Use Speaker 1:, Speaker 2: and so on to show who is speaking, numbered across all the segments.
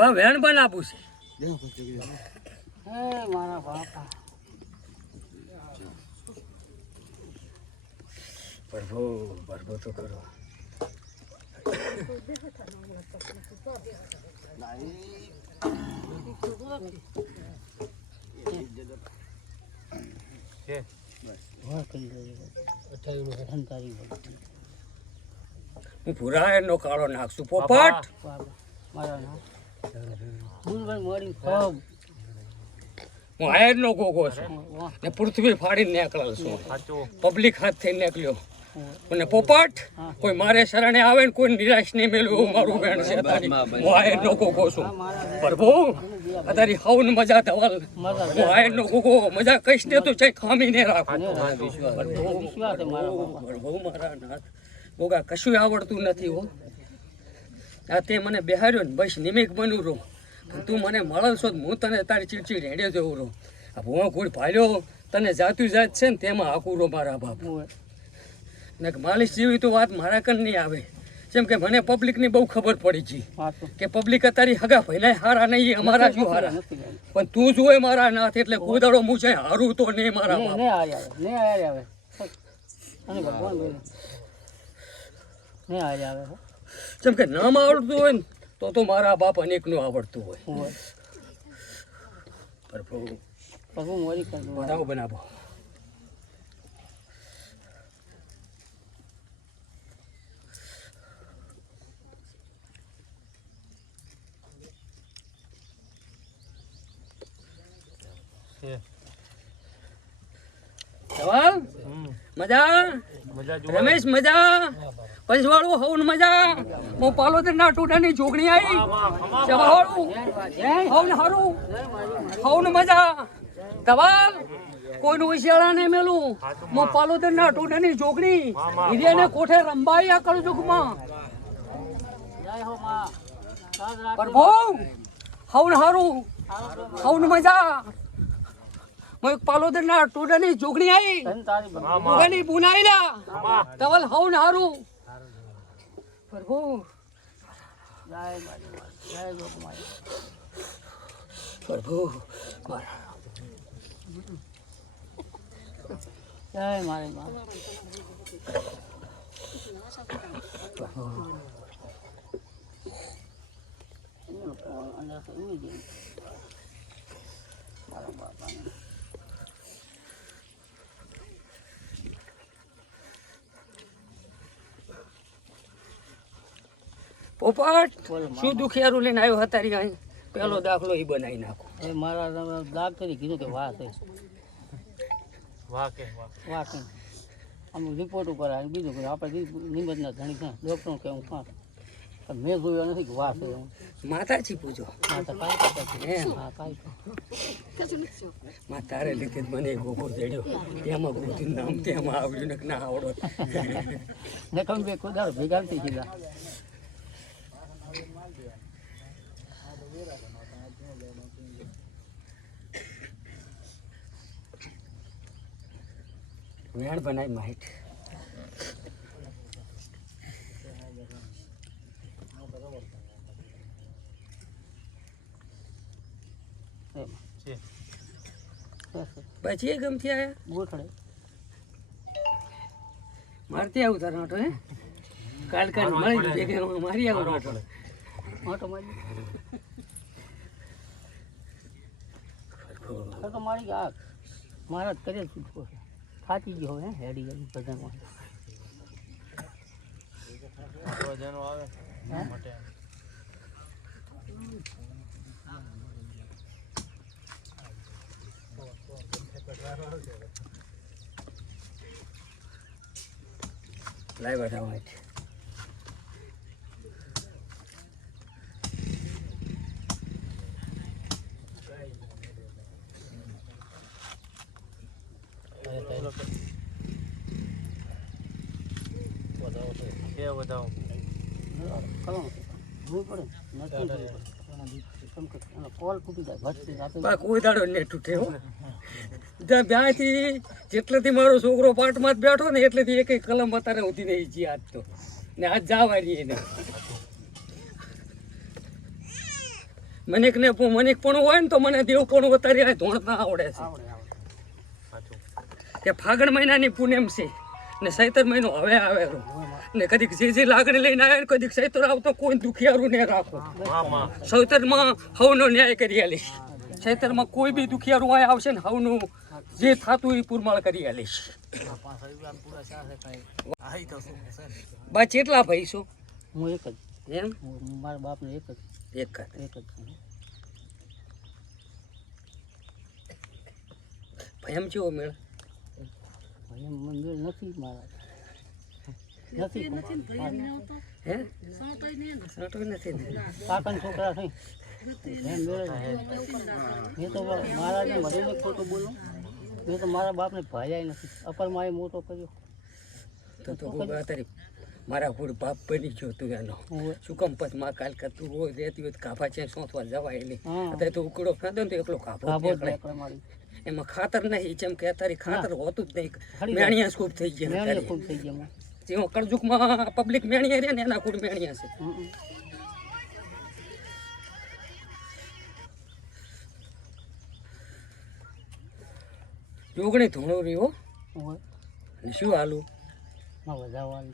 Speaker 1: બા વેણ બનાવું છે.
Speaker 2: હે મારા બાપા.
Speaker 1: પ્રભુ પ્રભુ તો કરો.
Speaker 2: હા. કરી દેજો અઠાવીસ હરણ તારીખ વખતે.
Speaker 1: હું ભૂરા એનો કાળો નાખશું પોપટ
Speaker 2: મારા
Speaker 1: હું. આયરનો ગોગો છું. ને પૃથ્વી ફાડીને નીકળેલ છું. પબ્લિક હાથથી નીકળ્યો. અને પોપટ? કોઈ મારે શરણે આવે ને કોઈ નિરાશ નહીં મેળવું એવું મારું વેણ છે હું આયરનો ગોગો છું. પ્રભુ અત્યારે હવન મજા ધવલ.
Speaker 2: મજા
Speaker 1: હું આયરનો ગોગો મજા કહીશ ને તો ચાઈ ખામી ને રાખું.
Speaker 2: વિશ્વાસ. છે મારા બાપા.
Speaker 1: પ્રભુ મારા નાથ. ગોગા કશું આવડતું નથી હો. તે મને બેહાર્યો ને બસ નિમિક બન્યું રહું. તું મને મળલ છો તો હું તને તારી ચીડચીડ હેડે જવું રહું. આ ભૂવા કુળ ભાલ્યો તને જાતું જાત છે ને તેમાં હાકુરો મારા બાપ.
Speaker 2: હું
Speaker 1: ને માલિશ જેવી તો વાત મારા કન નહીં આવે. જેમ કે મને પબ્લિકની બહુ ખબર પડી છે કે પબ્લિક તારી હગા ભાઈ હારા નહીં અમારા શું હારા. પણ તું જોય મારા નાથ એટલે કુદાડો છે હારું તો નહીં મારા
Speaker 2: આવે આવે
Speaker 1: જેમ કે નામ આવડતું હોય ને તો તો મારા બાપ અનેકનું આવડતું હોય. પ્રભુ
Speaker 2: પ્રભુ મોરી
Speaker 1: બનાવો. બનાવો સવાલ મજા? રમેશ મજા. પંચવાળું હવન મજા. હું પાલોદર ના ટોટાની જોગણી આવી. સવાળું હવન હારું. હવન મજા. ધવાલ કોઈનું ઉશિયાળા ને મેલું. હું પાલોદર ના ટોટાની જોગણી હિરિયાને કોઠે રંબાઈ આ કરું છું
Speaker 2: જય હો માં.
Speaker 1: પ્રભુ હવન હારું. હવન મજા. એક પાલોદર ના ટોટાની જોગણી આવી.
Speaker 2: ભગવાન
Speaker 1: ઉગાની બુનાઈલા તવલ હવન હારું. પ્રભુ.
Speaker 2: જય મારી માં જય ગોકુમારી
Speaker 1: પ્રભુ મારા
Speaker 2: જય મારી માં. અંદર ઉમી ગઈ મારા બાપાને
Speaker 1: પોપટ
Speaker 2: બોલો
Speaker 1: શું દુખિયારું લઈને આવ્યો હતારી અહીં? પેલો દાખલો એ બનાવી નાખો.
Speaker 2: એ મારા દાગ કરી કીધું કે વાહ છે વાહ કે આમ રિપોર્ટ ઉપર આવે બીજું કે આપણે નિમજના ધણી ડૉક્ટર કે હું પણ મેં જોયો નથી કે વાહ છે
Speaker 1: માતાજી પૂજો. તારે લીધે મને ગોગો જડ્યો તેમાં ગોતીનું નામ તેમાં આવડ્યું ને ના આવડો.
Speaker 2: ને કમ બે દાડો ભેગા નથી કીધા
Speaker 1: વેણ બનાવી માહિત. પછી એ ગમથી આવ્યા
Speaker 2: ગોઠડે.
Speaker 1: મારતી આવું તારા નાટો હે? કાલ કાલ મળી જશે કે મારી આવું નાટો
Speaker 2: મોટો મારી. તો તો મારી આ મારા કરે છૂટકો છે થાકી ગયો હે હેડી ગઈ લાઈવ હે?
Speaker 1: લાઈ બધા માહિત
Speaker 2: કલમ જોવું પડે નથી જોવું પડે. કેમ કે
Speaker 1: કોઈ દાડો ને તૂટે ત્યાં ત્યાંથી જેટલેથી મારો છોકરો પાટમાં જ બેઠો ને એટલેથી એક કલમ અત્યારે ઉધી નહીં જી આજ તો. ને આજ જવાની એને. મનિક ને મનિક પણ હોય ને તો મને દેવ પણ અત્યારે ધોણતા આવડે છે. કે ફાગણ મહિનાની પૂનમ છે ને સૈતર મહિનો હવે આવે ને કદીક જે જે લાગણી લઈને આવે કદીક સૈતર આવતો કોઈ દુખિયારું ને રાખો. સૈતરમાં હવનો ન્યાય કરી આલીશ. સૈતરમાં કોઈ બી દુખિયારું અહીં આવશે ને હવનું જે થતું એ પૂરમાળ કરી આલીશ. બા કેટલા ભાઈ છો?
Speaker 2: હું એક જ.
Speaker 1: એમ?
Speaker 2: મારા બાપને એક જ.
Speaker 1: એક જ.
Speaker 2: એક જ
Speaker 1: ભાઈ એમ કેવો મેળ?
Speaker 2: એમ મંદિર નથી મારા. છોકરા થઈ એમ મેં તો મહારાજને મળીને ખોટું બોલું મેં તો મારા બાપને ભાઈ નથી. અપર માએ મોટો કર્યો.
Speaker 1: તો તો તારી મારા હુડ બાપ બની ગયો તું એનો.
Speaker 2: હું
Speaker 1: શું કામ પછી માં કાલ કરતું રોજ રહેતી હોય તો કાફા છે સોંથવા જવાય નહીં અત્યારે તો ઉકળો ખાધો ને તો એકલો કાફો
Speaker 2: કાબો
Speaker 1: નીકળે. એમાં ખાતર નહીં જેમ કે અત્યારે ખાતર હોતું જ નહીં. મેણિયા સ્કૂપ થઈ ગયા.
Speaker 2: ખૂબ થઈ ગયા
Speaker 1: જેવો કળજુકમાં પબ્લિક મેણિયા રહે ને એના કુડ મેણિયા છે. જોગણી ધૂણો રહ્યો અને શું હાલું?
Speaker 2: માં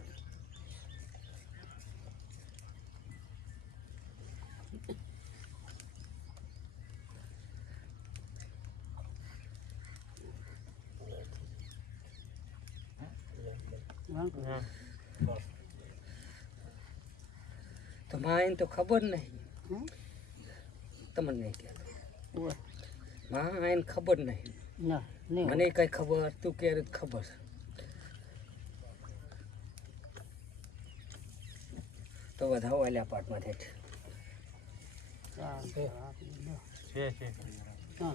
Speaker 1: તો માં એને તો ખબર નહીં. તમને નહીં કે
Speaker 2: ઓય.
Speaker 1: માં એને ખબર નહીં. મને કઈ ખબર તું ક્યારે ખબર. તો વધાવો આલ્યા પાટમાં ઠેઠ.
Speaker 2: હા, હા.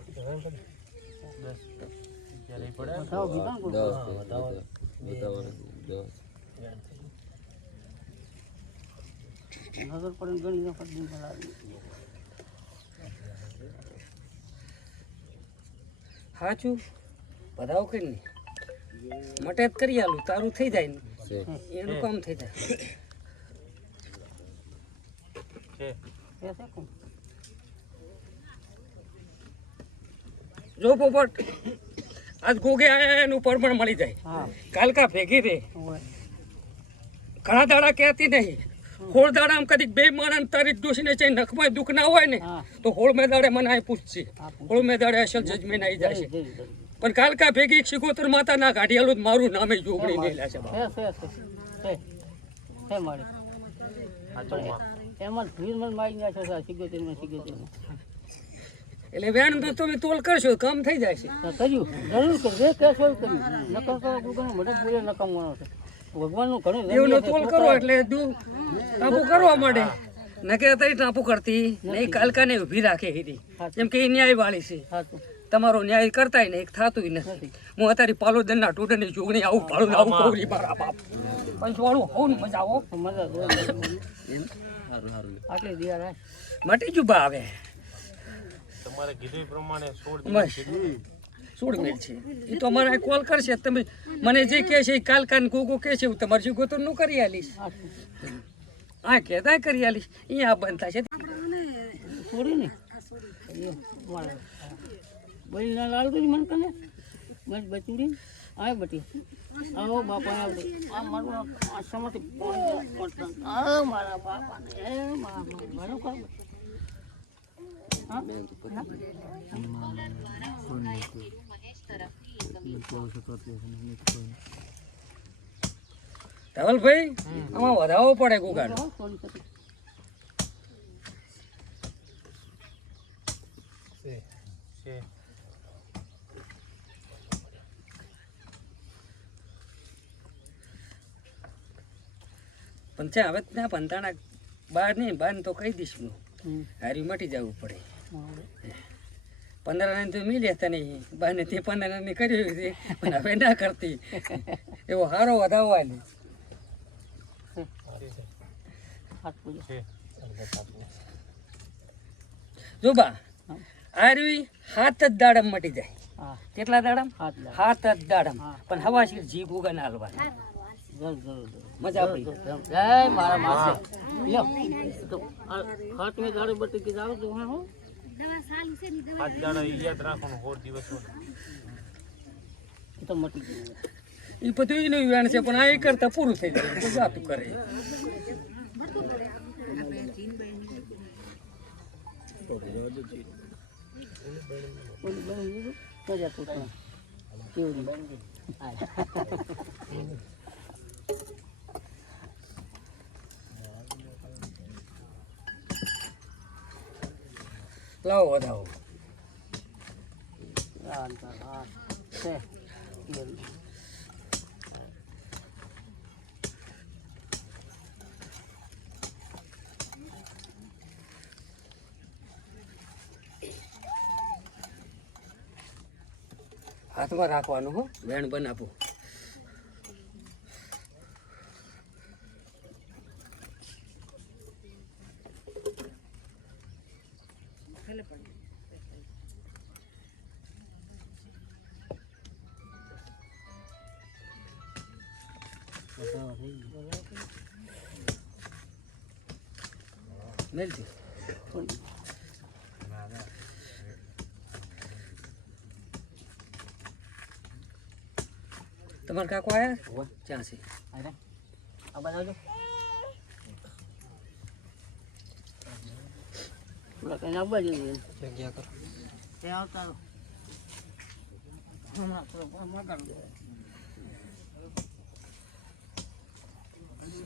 Speaker 2: બતાવો કીધા ને કોઈ? નગર પડીને ઘણી વખત નહીં બોલાવી.
Speaker 1: સાચું વધાવો કરી ને મટે જ કરી આલું તારું થઈ જાય ને. એનું કામ થઈ જાય? જો પોપટ. આજ ગોગે એનું પરમણ મળી જાય.
Speaker 2: હા.
Speaker 1: કાલકા ભેગી રે ઘણા દાડા કહેતી નહીં. હોળ દાડા કદીક બે માણસ તારી ડોસીને ચાઈ નખમાં દુઃખ ના હોય ને તો હોળ મેદાડે મને આ પૂછશે હોળ મેદાડે અસલ જજમેન આવી જાય છે. પણ કાલકા ભેગી શિકોતર માતા ના ગાઢિયાલું જ મારું નામે જોગણી મેલ્યા છે
Speaker 2: છે છે છે છે છે મારી. એમાં ભીડ મને મારી નાખ્યો છે આ સિગોતેરમાં સિગોતેરમાં
Speaker 1: એટલે વેણ તો તમે તોલ કરશો કામ થઈ જાય છે
Speaker 2: કર્યું. જરૂર કર્યું કે કહેશો કર્યું. નકર તો ગુગલનું બધું બોલે નકામવાનો છે. ભગવાનનું ઘણું
Speaker 1: દેવનો તોલ કરો એટલે દુ ટાપુ કરવા માંડે. ન કે અત્યારે ટાપુ કરતી નહીં કાલકાને ઊભી રાખે હીરી. જેમ કે એ ન્યાય વાળી છે તમારો ન્યાય કરતાય ને એક થાતું નથી. હું અત્યારે પાલોદનના ટૂટની જોગણી આવું પાડું આવું કહું રી મારા બાપ. પંચવાળું હોવું ને મજા આવો.
Speaker 2: મજા આટલી દિયા રાખ
Speaker 1: મટી જુબા આવે.
Speaker 3: તમારે કીધું પ્રમાણે સોળ
Speaker 1: સોળ મિનિટ છે. એ તો અમારે કોલ કરશે. તમે મને જે કહે છે એ કાલ કાન કોકો કહે છે હું તમારે જે ગોતો નું કરી આલીશ. હા કહેતા કરી આલીશ. અહીંયા બંધ થશે
Speaker 2: છોડી ને? બળી ના લાલ કરી મન કને બસ બચુડી. આય બટી. આવો બાપા આ મારું આ- પાણી આ મારા બાપાને એ મારા મારો કામ હા
Speaker 1: ધવલભાઈ, આમાં વધાવો પડે પણ છે, હવે ત્યાં પંતાણા બહાર નહીં બહાર તો કહી દઈશ હું હારી મટી જવું પડે. પંદર ને તો મિલી હતા નહીં બાને તે પંદર ને કર્યું હતી પણ હવે ના કરતી. એવો સારો વધાવો ને
Speaker 2: હાથ
Speaker 1: જો બા. આરવી હાથ જ દાડમ મટી જાય. કેટલા દાડમ?
Speaker 2: હાથ
Speaker 1: હાથ જ દાડમ. પણ હવા શીર જી ઉગા ના હાલવા
Speaker 2: જરૂર જરૂર જરૂર
Speaker 1: મજા આપી
Speaker 2: જય મારા માસે. લ્યો. હાથ આ દાડમ દાડે બટી કે જાવ તો હા. હો
Speaker 3: પાંચ દાડા ઈ યાદ રાખવાનું હોર દિવસ
Speaker 2: એ તો મટી ગયું.
Speaker 1: એ બધું એનું વેણ છે પણ આ એ કરતા પૂરું થઈ જાય તો જાતું કરે.
Speaker 2: કેવું
Speaker 1: લાવો વધાવો. હાથમાં રાખવાનું હો. વેણ બનાવવું મેલજી તમારે કાકો આયા? ક્યાં છે?
Speaker 2: આ બનાવજો. કઈ આવવા જોઈએ
Speaker 1: જગ્યા કરો.
Speaker 2: તે આવતા હમણાં થોડુંક આમ આગળ લો.
Speaker 1: લ્યો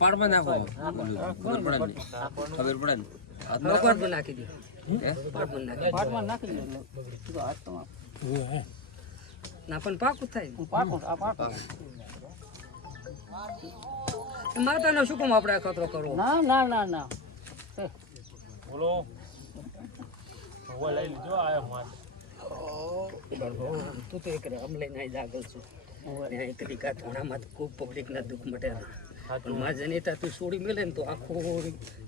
Speaker 4: પાડમાં નાખો. ખબર પડે ખબર પડે ને?
Speaker 1: નાખી. દે. પાટમાં નાખી
Speaker 2: પાટમાં નાખી તો
Speaker 1: ના પણ પાકું થાય.
Speaker 2: આ પાટું
Speaker 1: માતાનો શું કામ આપણે ખતરો કરવો?
Speaker 2: ના ના ના ના.
Speaker 3: બોલો. હવે લઈ લીધો આયો માલ
Speaker 1: તું તો એક રામ લઈને અહીં જાગલ છું. ત્યાં એક રીકા થોડામાં ખૂબ પબ્લિકના દુઃખ મટે પણ માં જનીતા તું છોડી મેલે ને તો આખો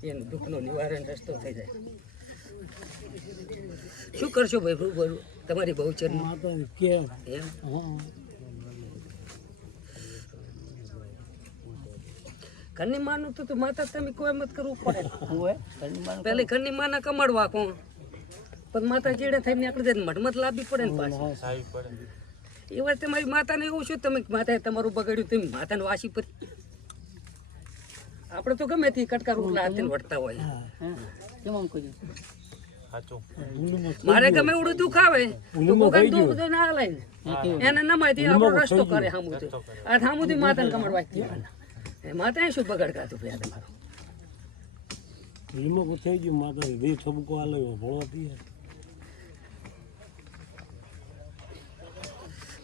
Speaker 1: એનું દુઃખનો નિવારણ રસ્તો થઈ જાય. શું કરશો ભાઈ ભૂ તમારી બહુચર ઘરની માનું તો તું માતા તમે કોઈ મત કરવું પડે. પેલી ઘરની માના કમાડવા કોણ? પણ માતા ચીડે થઈને નીકળી જાય મઢમત લાવવી પડે ને પાછી.
Speaker 3: પડે
Speaker 1: એ વાત તમારી માતાને એવું શું તમે માતાએ તમારું બગાડ્યું તમે માતાને વાસી પર આપણે તો ગમે તે કટકા રોટલા હાથે વળતા હોય. મારે ગમે એવડું દુઃખ આવે તો કોકાને દુઃખ તો ના હાલે.
Speaker 2: કેવું?
Speaker 1: એને ન માહિતી આપણો રસ્તો કરે સામુથી આ સામુથી માતાને કમાડવા દેવાના એ માતાએ શું બગાડ કાઢું ભાઈ તમારું?
Speaker 5: લીમો થઈ ગયું માતા બે છબકો આલે ભણવા પીએ.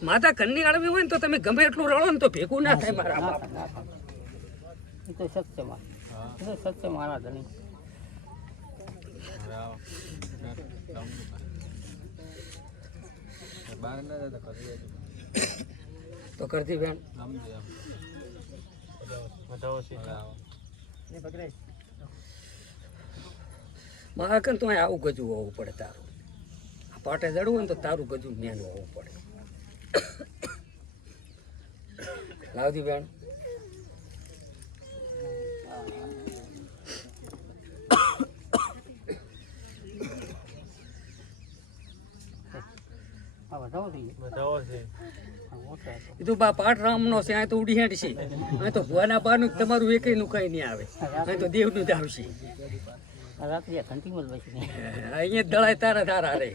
Speaker 1: માતા ઘરની આળવી હોય ને તો તમે ગમે એટલું રડો ને તો ભેગું ના થાય મારા બાપ.
Speaker 2: તો સત્યમાં સત્ય મારા ધણી
Speaker 1: તો કરતી બેન. મારા કન તો આવું ગજું હોવું પડે તારું. પાટે જડવું હોય ને તો તારું ગજું મેન હોવું પડે. લાવતી બેન. એ તો બા પાઠ રામનો છે અહીં તો ઉડી છે. અહીં તો ભુવાના બાનું તમારું એકેયનું કંઈ નહીં આવે. અહીં તો જ આવશે.
Speaker 2: આ ઘંટીમાં જ
Speaker 1: અહીંયા દળાય તારા તારા રે.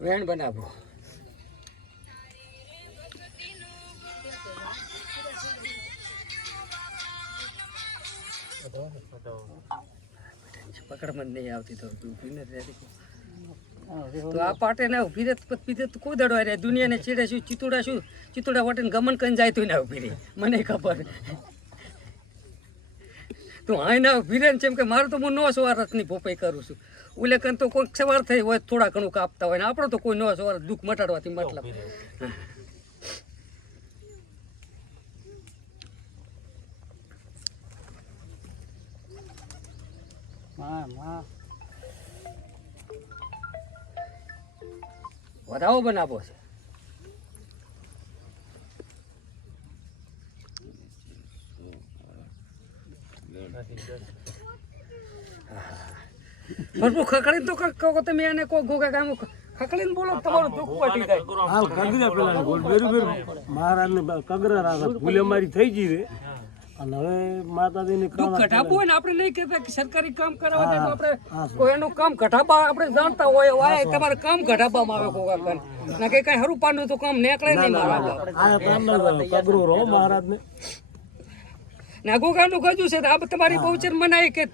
Speaker 1: વેણ બનાવો. પકડમાં નહીં આવતી તો ઊભી નથી તો આ પાટે ને ઊભી રહે પીધે તો દુનિયાને ચીડે શું શું? ચિતુડા વટીને ગમન કરીને જાય તો ના ઊભી રહી. મને ખબર. તું હાઈ ના ઊભી જેમ કે મારું તો હું નો સવાર રથની ભોપાઈ કરું છું. કન તો કોઈક સવાર થઈ હોય થોડા ઘણું કાપતા હોય ને આપણો તો કોઈ ન સવાર દુઃખ મટાડવાથી મતલબ. વધાવો બનાવો છે. ભરપૂર ખકડી તો ક- કહો તમે એને કોઈ ગોગા કામ ખકડીને બોલો તમારું દુઃખ પટી જાય.
Speaker 5: હાલ કગરા પેલા ગોળ બેરું બેરું. મહારાજને કગરા રાખે ભૂલે મારી થઈ ગઈ રે અને હવે માતાજીની કૃપા
Speaker 1: ઘટાડવું હોય ને આપણે નહીં કહેતા કે સરકારી કામ કરાવવા તો આપણે
Speaker 5: હા,
Speaker 1: કોઈ એનું કામ ઘટાડવા આપણે જાણતા હોય વાય તમારે કામ ઘટાડવામાં આવે ગોગા કરે ના કે કઈ હરું પાડું તો કામ નીકળે નહીં મારા
Speaker 5: કગરો રહો મહારાજને.
Speaker 1: ને ગોગાનું ગજું છે તો આ તમારી બહુચર મનાય કે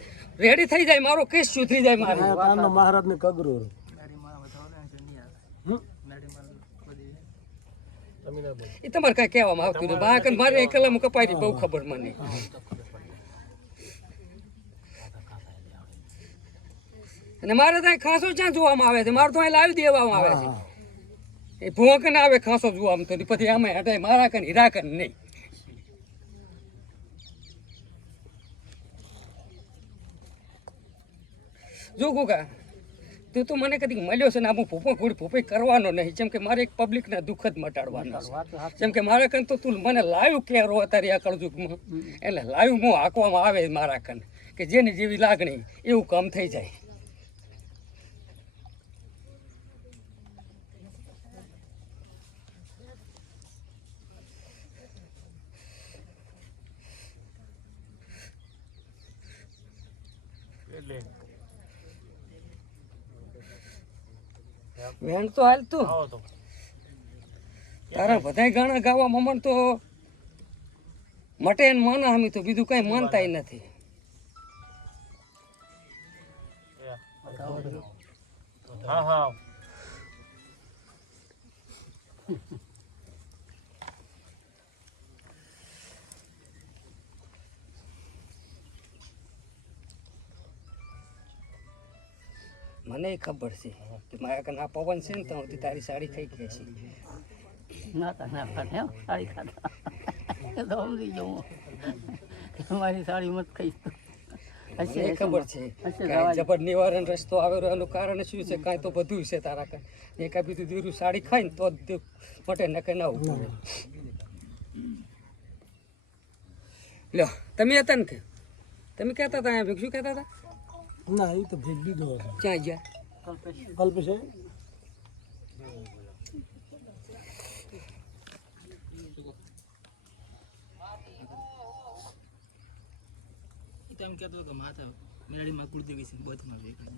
Speaker 1: રેડી થઈ જાય મારો કેસ સુધરી જાય મારે?
Speaker 5: આ મહારાજ ને કગરો.
Speaker 1: એ તમારે કઈ કહેવામાં આવતું નહીં બાકન મારે એકલા હું કપાઈ બહુ ખબર મને. અને મારે ત્યાં ખાંસો ક્યાં જોવામાં આવે છે? મારે તો અહીં લાવી દેવામાં આવે છે. એ ભૂવા કને આવે ખાંસો જોવામાં તો પછી આમાં હટાય મારા કન હીરા કન નહીં. જો ગોગા તું તો મને કદી મળ્યો છે ને આ હું ભૂપો ઘોડી ભૂપી કરવાનો નહીં. જેમ કે મારે એક પબ્લિકના દુઃખ જ મટાડવાનો છે. જેમ કે મારા કન તો તું મને લાયું કે રો અત્યારે આ કળજુગમાં? એટલે લાયું હું હાંકવામાં આવે મારા કન કે જેની જેવી લાગણી એવું કામ થઈ જાય.
Speaker 3: એટલે
Speaker 1: વેણ તો હાલ તું. તારા બધાય ગાણા ગાવા મમણ તો મટે ને માના હમી તો બીજું કઈ માનતાય નથી. મને ખબર છે કે મારા કન આ પવન છે ને તો હું તારી સાડી થઈ ગઈ છે.
Speaker 2: ના તા ના સાડી ખાતા એ તો સમજી હું. સાડી મત હશે
Speaker 1: મને ખબર છે. કે જબર નિવારણ રસ્તો આવેલો એનું કારણ શું છે? કાંઈ તો બધું છે તારા કાંઈ એકા બીજું દીરું સાડી ખાય ને તો જ મટે ને ના ઉભું. લ્યો તમે હતા ને કે? તમે કહેતા હતા અહીંયા ભિક્ષુ કહેતા હતા?
Speaker 5: ના એ તો ભેગી દીધો
Speaker 1: ક્યાં ગયા?
Speaker 5: કલ્પેશ હે?
Speaker 4: એમ કહેતો કે માથા મેળીમાં કુળદી ગઈ છે બધમાં ભેગા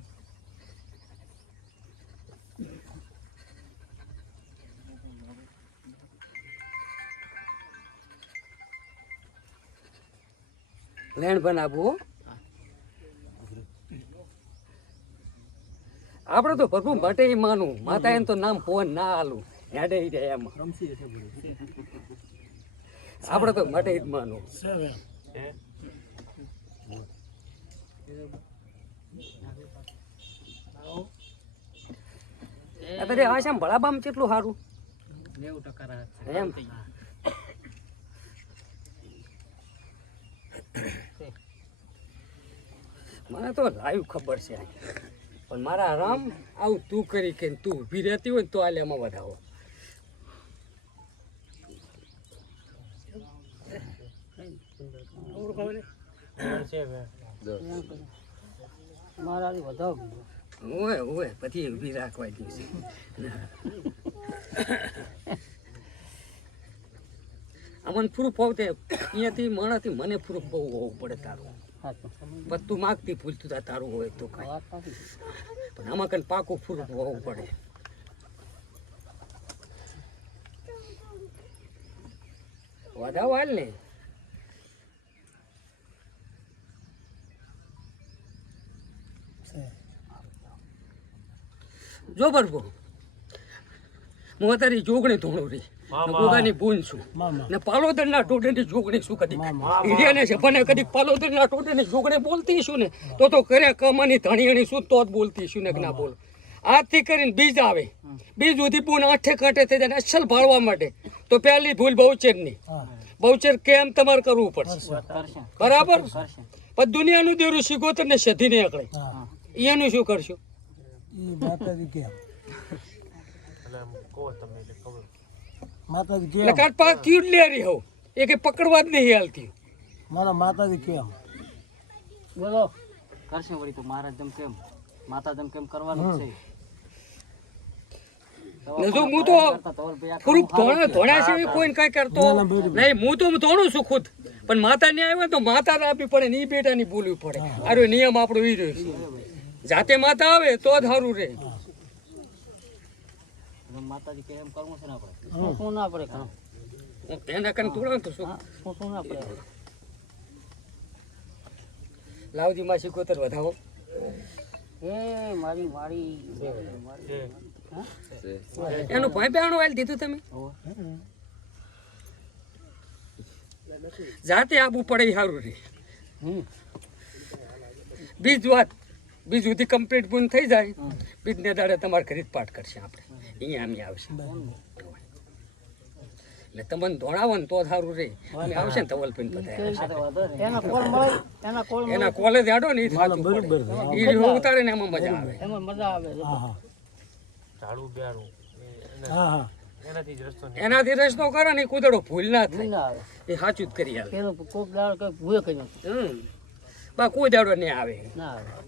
Speaker 1: લેણ બનાવવું આપણે તો ભરપૂર માટે માનું. માતા એમ તો નામ ફોન ના આલું હેડે રહે આપણે તો માટે જ માનું. અત્યારે આ છે ભળાબામ કેટલું સારું?
Speaker 4: નેવું ટકા
Speaker 1: એમ. મને તો લાઈવ ખબર છે. પણ મારા રામ આવું તું કરી કે તું ઊભી રહેતી હોય ને તો આલે એમાં વધાવો. ઓય ઓય પછી ઊભી રાખવા દઈશ અમને પ્રૂફ હોવું તે અહીંયાથી માણાથી મને પ્રૂફ બહુ હોવું પડે તારું. પણ તું માગતી ભૂલતું તા તારું હોય તો કાંઈ. પણ આમાં કઈ પાકું ફૂરું હોવું પડે. વધાવ હાલ ને. જો બરગો હું અત્યારે જોગણી ધોણું રહી. ગોગાની બૂન છું. ને પાલોદરના ટોટની જોગણી શું કદી ઈડિયાને છે પણ કદી પાલોદરના ટોટની જોગણી બોલતી શું ને તો તો કરે કમાની ધણીયણી શું તો જ બોલતી શું ને ના બોલ. આજથી કરીને બીજ આવે. બીજ સુધી પૂન આઠે કાંઠે થઈ જાય અસલ ભાળવા માટે. તો પહેલી ભૂલ બહુચેરની.
Speaker 5: હા.
Speaker 1: બહુચેર કેમ તમારે કરવું પડશે? બરાબર? પણ દુનિયાનું દેરું શીખો તમને સધી ને અકળે એનું શું કરશો?
Speaker 5: માતાજી કેમ
Speaker 3: એટલે એમ કહો તમે એટલે ખબર
Speaker 5: માતાજી
Speaker 1: કે
Speaker 5: કેમ
Speaker 1: કાટ પા લે રહી હો. એ કે પકડવા જ નહીં હાલતી.
Speaker 5: મારા માતાજી કેમ?
Speaker 2: બોલો. કરશે વળી તો મહારાજ જેમ કેમ? માતા જેમ કેમ કરવાનું છે?
Speaker 1: ને હું તો પૂરું ધોણા ધોણા છે કોઈ કઈ કરતો નહીં હું તો હું ધોણું છું ખુદ. પણ માતા ને આવ્યો તો માતા આપવી પડે ને ઈ બેટા ની બોલવી પડે આરો નિયમ આપણો ઈ રહ્યો જાતે માતા આવે તો જ સારું રહે.
Speaker 2: માતાજી કેમ એમ કરવું છે ને આપણે? શું ના પડે કામ
Speaker 1: એના કરીને થોડા તો શું?
Speaker 2: શું શું ના પડે.
Speaker 1: લાવજી માં શીખોતર વધાવો.
Speaker 2: એ મારી મારી
Speaker 1: એનું ભાઈ બેણું આલી દીધું તમે? જાતે આપવું પડે સારું
Speaker 2: રે.
Speaker 1: બીજ વાત. બીજ સુધી કમ્પ્લીટ પૂર્ણ થઈ જાય. બીજને દાડે તમારે ખરીદ પાઠ કરશે આપણે. અહીંયા અમે આવશે. એટલે તમને ધોણાવો ને તો સારું રે. અમે આવશે ને તવલ પીને બધા
Speaker 2: એના કોલે મળે એના કોલ મળે.
Speaker 1: એના કોલેજ હાડો ને એ રહ્યો ઉતારે ને એમાં મજા આવે.
Speaker 2: એમાં મજા આવે.
Speaker 5: હા હા.
Speaker 3: ઝાડું બેરું એ-
Speaker 5: હા હા.
Speaker 3: એનાથી રસ્તો.
Speaker 1: કરે ને કૂદડો ભૂલ ના થાય. એ સાચું જ કરી આવે
Speaker 2: કોક દાળ કઈ ભૂએ કર્યું.
Speaker 1: હમ. બા કોઈ દાડો નહીં આવે.
Speaker 2: ના આવે.